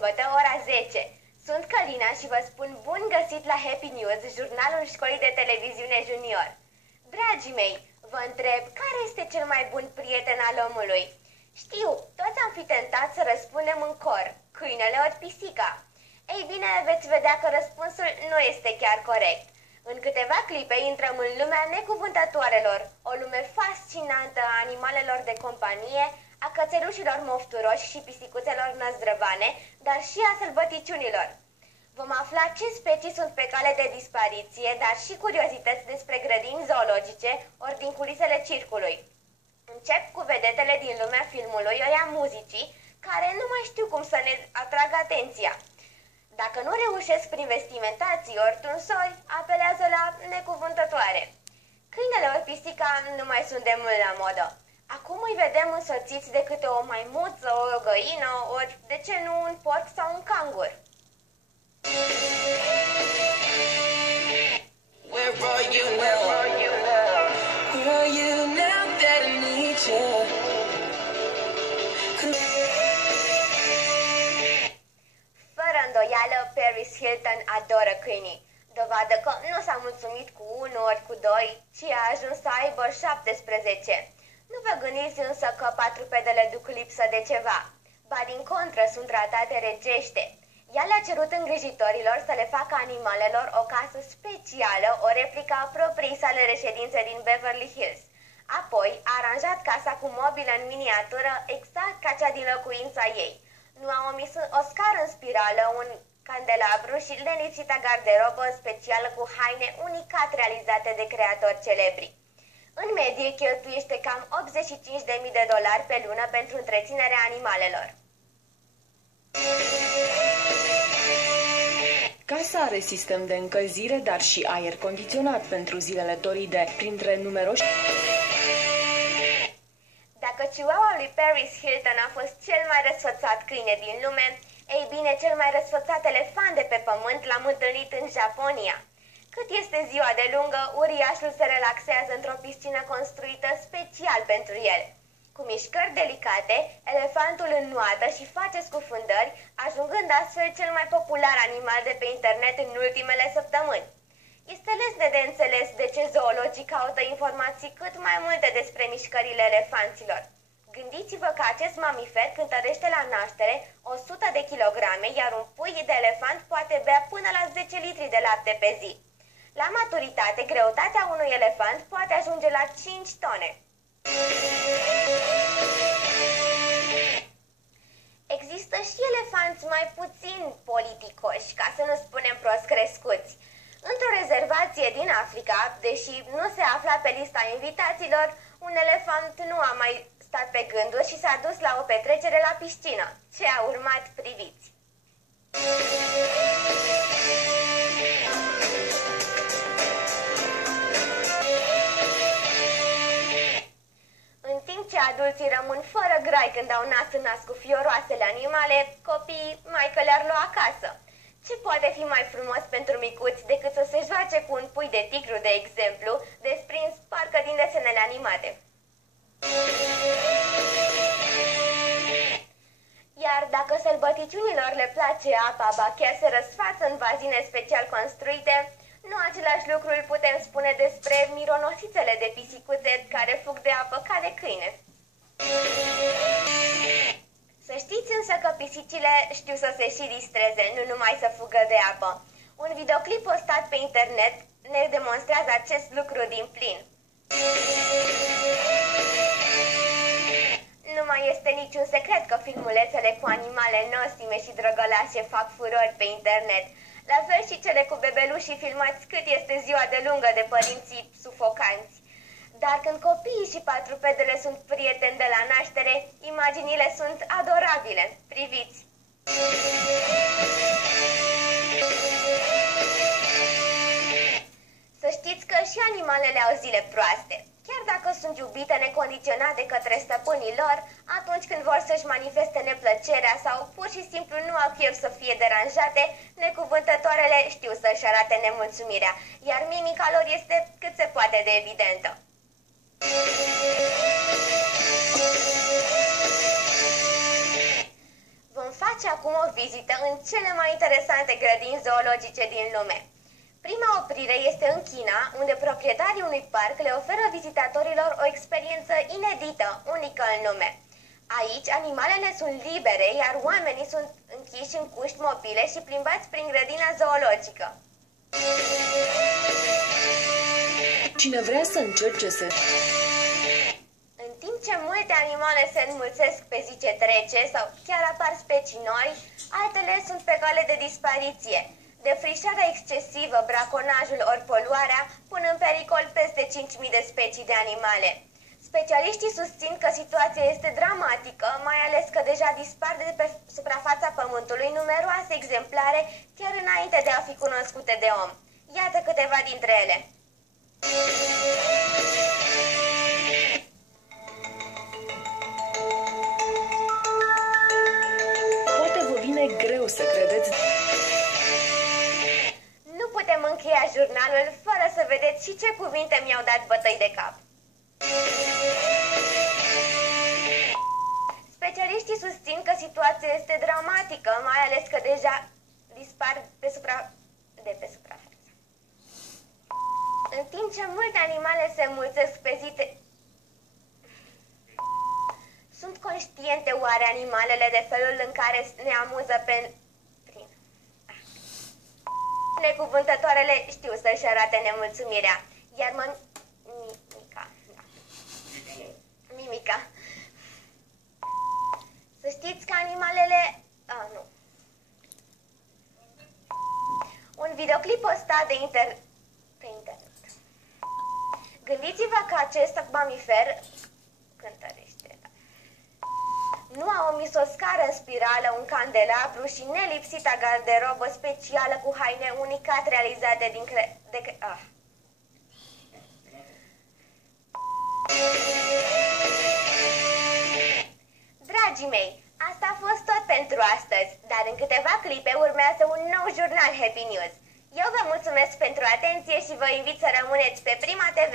sâmbătă, ora 10. Sunt Călina și vă spun bun găsit la Happy News, jurnalul școlii de televiziune junior. Dragii mei, vă întreb, care este cel mai bun prieten al omului? Știu, toți am fi tentat să răspundem în cor, câinele ori pisica. Ei bine, veți vedea că răspunsul nu este chiar corect. În câteva clipe intrăm în lumea necuvântătoarelor, o lume fascinantă a animalelor de companie, a cățelușilor mofturoși și pisicuțelor năzdrăvane, dar și a sălbăticiunilor. Vom afla ce specii sunt pe cale de dispariție, dar și curiozități despre grădini zoologice ori din culisele circului. Încep cu vedetele din lumea filmului ori a muzicii, care nu mai știu cum să ne atragă atenția. Dacă nu reușesc prin vestimentații ori tunsori, apelează la necuvântătoare. Câinele ori pisica nu mai sunt de mult la modă. Acum îi vedem însoțiți de câte o maimuță, o găină, ori, de ce nu, un porc sau un cangur. Where are you now? Where are you now that I need you? Fără îndoială, Paris Hilton adoră câinii. Dovadă că nu s-a mulțumit cu unul ori cu doi, ci a ajuns să aibă 17. Nu vă gândiți însă că patrupedele duc lipsă de ceva. Ba din contră, sunt tratate regește. Ea le-a cerut îngrijitorilor să le facă animalelor o casă specială, o replică a proprii sale reședințe din Beverly Hills. Apoi a aranjat casa cu mobilă în miniatură exact ca cea din locuința ei. Nu a omis o scară în spirală, un candelabru și liniștită garderobă specială cu haine unicat realizate de creatori celebri. În medie cheltuiește cam $85.000 pe lună pentru întreținerea animalelor. Casa are sistem de încălzire, dar și aer condiționat pentru zilele toride, printre numeroși. Dacă chihuahua lui Paris Hilton a fost cel mai răsfățat câine din lume, ei bine, cel mai răsfățat elefant de pe pământ l-am întâlnit în Japonia. Cât este ziua de lungă, uriașul se relaxează într-o piscină construită special pentru el. Cu mișcări delicate, elefantul înnoată și face scufundări, ajungând astfel cel mai popular animal de pe internet în ultimele săptămâni. Este lesne de înțeles de ce zoologii caută informații cât mai multe despre mișcările elefanților. Gândiți-vă că acest mamifer cântărește la naștere 100 de kilograme, iar un pui de elefant poate bea până la 10 litri de lapte pe zi. La maturitate, greutatea unui elefant poate ajunge la 5 tone. Există și elefanți mai puțin politicoși, ca să nu spunem prost crescuți. Într-o rezervație din Africa, deși nu se afla pe lista invitaților, un elefant nu a mai stat pe gânduri și s-a dus la o petrecere la piscină. Ce a urmat, priviți! În timp ce adulții rămân fără grai când au nas în nas cu fioroasele animale, copiii mai că le-ar lua acasă. Ce poate fi mai frumos pentru micuți decât să se joace cu un pui de tigru, de exemplu, desprins parcă din desenele animate? Iar dacă sălbăticiunilor le place apa, ba chiar se răsfață în bazine special construite, nu același lucru îl putem spune despre mironosițele de pisicuțe care fug de apă ca de câine. Să știți însă că pisicile știu să se și distreze, nu numai să fugă de apă. Un videoclip postat pe internet ne demonstrează acest lucru din plin. Nu mai este niciun secret că filmulețele cu animale nostime și drăgălașe fac furori pe internet. La fel și cele cu bebelușii filmați cât este ziua de lungă de părinții sufocanți. Dar când copiii și patrupedele sunt prieteni de la naștere, imaginile sunt adorabile. Priviți! Să știți că și animalele au zile proaste. Chiar dacă sunt iubite necondiționat de către stăpânii lor, atunci când vor să-și manifeste neplăcerea sau pur și simplu nu au chef să fie deranjate, necuvântătoarele știu să-și arate nemulțumirea, iar mimica lor este cât se poate de evidentă. Vom face acum o o vizită în cele mai interesante grădini zoologice din lume. Prima oprire este în China, unde proprietarii unui parc le oferă vizitatorilor o experiență inedită, unică în lume. Aici, animalele sunt libere, iar oamenii sunt închiși în cuști mobile și plimbați prin grădina zoologică. Cine vrea să încerce să... În timp ce multe animale se înmulțesc pe zi ce trece sau chiar apar specii noi, altele sunt pe cale de dispariție. Defrișarea excesivă, braconajul ori poluarea pun în pericol peste 5.000 de specii de animale. Specialiștii susțin că situația este dramatică, mai ales că deja dispar de pe suprafața Pământului numeroase exemplare chiar înainte de a fi cunoscute de om. Iată câteva dintre ele. Poate vă vine greu să credeți... Nu putem încheia jurnalul fără să vedeți și ce cuvinte mi-au dat bătăi de cap. Specialiștii susțin că situația este dramatică, mai ales că deja dispar de pe suprafață. În timp ce multe animale se înmulțesc pe zi, sunt conștiente oare animalele de felul în care ne amuză Necuvântătoarele știu să-și arate nemulțumirea, iar Mimica. Să știți că animalele... nu. Un videoclip postat pe internet. Gândiți-vă că acest mamifer cântărește. Nu a omis o scară în spirală, un candelabru și nelipsita garderobă specială cu haine unicat realizate din Dragii mei, asta a fost tot pentru astăzi, dar în câteva clipe urmează un nou jurnal Happy News. Eu vă mulțumesc pentru atenție și vă invit să rămâneți pe Prima TV.